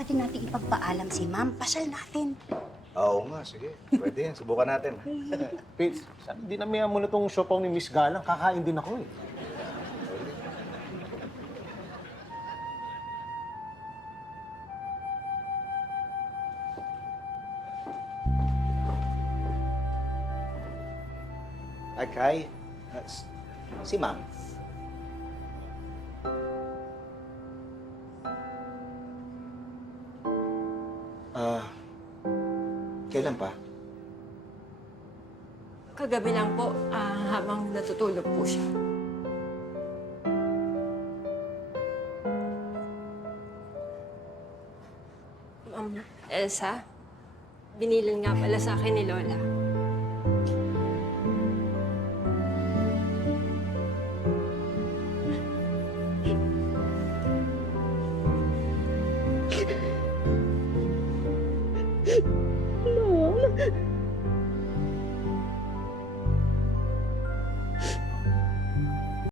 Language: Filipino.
pwede natin ipagpaalam si ma'am. Pasyal natin. Oo nga, sige. Pwede yan. Subukan natin. Pete, sabi, dinamihan mo na tong siopaw ni Miss Galang. Kakain din ako eh. Kay, si ma'am. Kailan pa? Kagabi lang po, habang natutulog po siya. Elsa, binilin nga pala sa akin ni Lola. Ma'am.